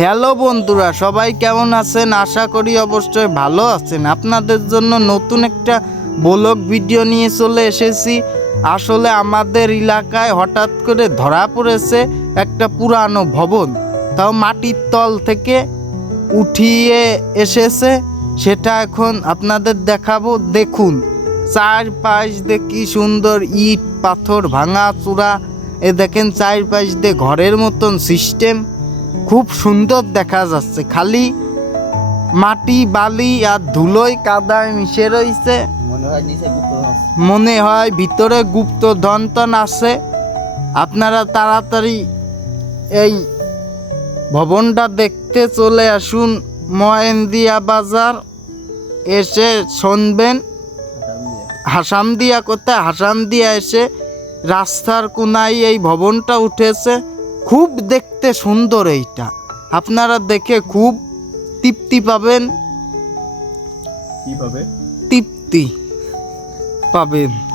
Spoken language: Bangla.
হ্যালো বন্ধুরা, সবাই কেমন আছেন? আশা করি অবশ্যই ভালো আছেন। আপনাদের জন্য নতুন একটা ব্লগ ভিডিও নিয়ে চলে এসেছি। আসলে আমাদের এলাকায় হঠাৎ করে ধরা পড়েছে একটা পুরানো ভবন। তাও মাটির তল থেকে উঠিয়ে এসেছে। সেটা এখন আপনাদের দেখাবো। দেখুন, চারপাশ দিয়ে কি সুন্দর ইট, পাথর ভাঙা চূড়া। এ দেখেন, চারপাশ দিয়ে ঘরের মতন সিস্টেম খুব সুন্দর দেখা যাচ্ছে। খালি মাটি বালি আর ধুলোয় কাদায় মিশে রয়েছে মনে হয় ভিতরে গুপ্ত ধন্তন আছে। আপনারা তাড়াতাড়ি এই ভবনটা দেখতে চলে আসুন ময়েন্দিয়া বাজার। এসে শুনবেন হাসাম দিয়া কোথায়? হাসাম দিয়া এসে রাস্তার কোনায় এই ভবনটা উঠেছে। খুব দেখতে সুন্দর এইটা। আপনারা দেখে খুব তৃপ্তি পাবেন। কি পাবে? তৃপ্তি পাবেন।